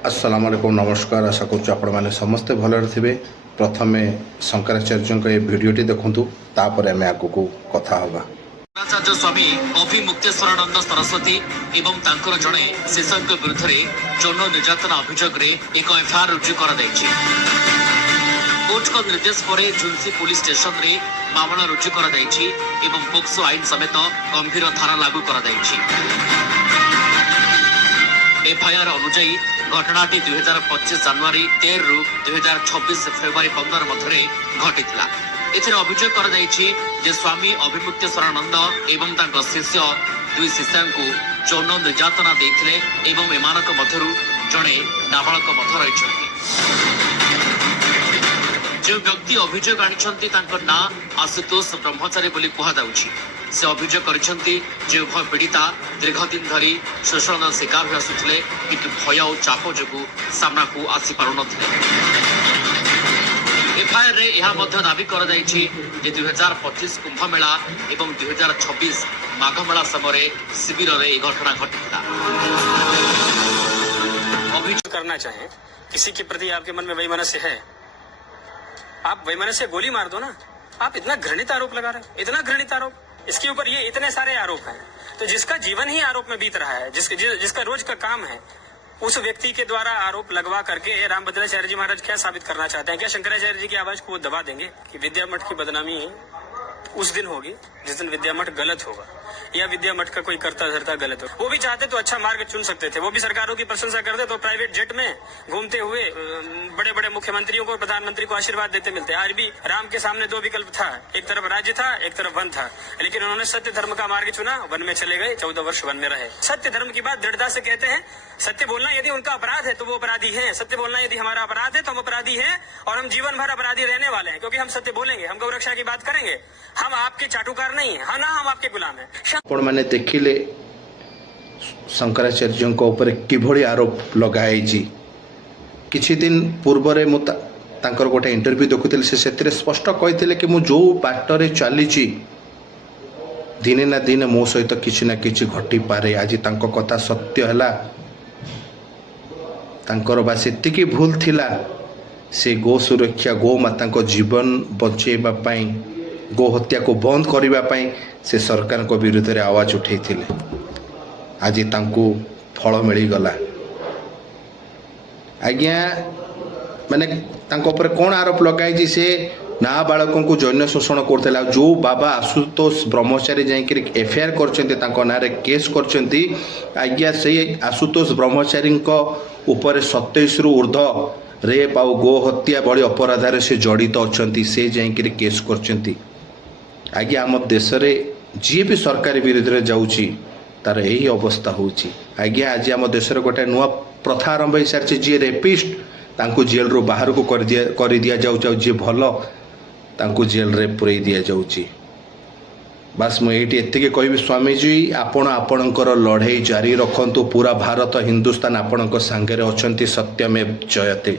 अस्सलाम वालेकुम नमस्कार। आशा करूँ आपण मैंने समस्ते भलरे थे। प्रथमे शंकराचार्य भिडटी देखु तापर आम आग को कथा हवा। शंकराचार्य स्वामी अभिमुक्तेश्वरानंद सरस्वती एवं तांकर जड़े शिष्य विरुद्ध यौन निर्यातना अभियोग एक एफआईआर रुजु कर कोर्ट का निर्देश पर झुंसी पुलिस स्टेशन रे मामला रुजु कर पोक्सो आईन समेत गंभीर धारा लागू कर एफआईआर अनुजाई घटनाटी 2025 जनवरी 13 रु 2026 फेब्रुआरी 15 मध्य घटी एथिरे अभियोग कर स्वामी अभिमुक्तेश्वरानंद एवं तांको शिष्य दुई शिष्यों यौन निर्यातना देथिले एवं एमानक मध्यरु जणे नाबालक मध्य रहिछन्ति। जो व्यक्ति अभियोग आनिछन्ति तांको ना आशुतोष ब्रह्मचारी बोली कुहा जाउछि। से अभियोग करिछन्ति जे उभय पीड़िता दीर्घदिन धरी शोषण शिकार हो आसुथिले किंतु भय और चाप जोगु सामना को आसी पारु नथिले। एफआईआर रे यह मध्य दाबी कर जाइछि जे 2025 कुंभ मेला एवं 2026 माघ मेला समय शिविर रे घटना घटिता। अभियोग करना चाहे किसी के प्रति आपके मन में वैमनस्य है, आप वैमनस्य गोली मार दो ना। आप इतना घृणित आरोप लगा रहे, इतना घृणित आरोप, इसके ऊपर ये इतने सारे आरोप हैं। तो जिसका जीवन ही आरोप में बीत रहा है, जिसका रोज का काम है, उस व्यक्ति के द्वारा आरोप लगवा करके रामभद्राचार्य जी महाराज क्या साबित करना चाहते हैं? क्या शंकराचार्य जी की आवाज को वो दबा देंगे कि विद्या मठ की बदनामी उस दिन होगी जिस दिन विद्या मठ गलत होगा या विद्या मठ का कोई करता धरता गलत हो? वो भी चाहते तो अच्छा मार्ग चुन सकते थे, वो भी सरकारों की प्रशंसा करते तो प्राइवेट जेट में घूमते हुए बड़े बड़े मुख्यमंत्रियों को, प्रधानमंत्री को आशीर्वाद देते मिलते। आज भी राम के सामने दो विकल्प था, एक तरफ राज्य था, एक तरफ वन था, लेकिन उन्होंने सत्य धर्म का मार्ग चुना, वन में चले गए, 14 वर्ष वन में रहे। सत्य धर्म की बात दृढ़ता से कहते हैं। सत्य बोलना यदि उनका अपराध है तो वो अपराधी है, सत्य बोलना यदि हमारा अपराध है तो हम अपराधी हैं और हम जीवन भर अपराधी रहने वाले हैं, क्योंकि हम सत्य बोलेंगे, हम गौ रक्षा की बात करेंगे। हम आपके चाटुकार नहीं है, ना हम आपके गुलाम हैं। आपण माने देखिले शंकराचार्य ऊपर किभली आरोप लगाई। किछि दिन पूर्व रे तांकर गोटे इंटरव्यू देखुଥିଲି, से स्पष्ट कही कि मु जो बाटरे चली दिने ना दिने मो सहित किछि ना किछि घटी पारे। आज तांको कथा सत्य हैला, तांकर बा सेतिकी भूल थिला। से गो सुरक्षा, गो माता को जीवन बचेबा पई, गो हत्या को बंद करबा पई से सरकार को विरुद्ध रे आवाज उठे थिले। आज तांको फल मिली गला। आज्ञा माने तांको ऊपर कौन आरोप लगाई? से ना बालकों को जैन शोषण करथिला। जो बाबा आशुतोष ब्रह्मचारी जाइकरी एफआईआर करछन्ते, तांको नारे केस करछन्ती। आज्ञा से आशुतोष ब्रह्मचारी को ऊपर 27 रु ऊर्ध्व रेप आ गो हत्या भली अपराध से जड़ित अछन्ती। से जाइकरी केस करछन्ती। आज्ञा आम देश रे जी भी सरकारी विरोध रे जाउची तार यही अवस्था होउची। आज्ञा आज आम देश रे गोटे नुआ प्रथा आरंभ हो सारी। जी रेपिस्ट तांको जेल रू बाहर को कर दिया जाउची, जी भलो तांको जेल रे पुरई दिया जाउची। बस मुझे एतिके कहबी, स्वामी जी आपण आपणकर लड़ाई जारी रखंतु। पूरा भारत हिंदुस्तान आपणक सांगे अछंती। सत्यमेव जयते।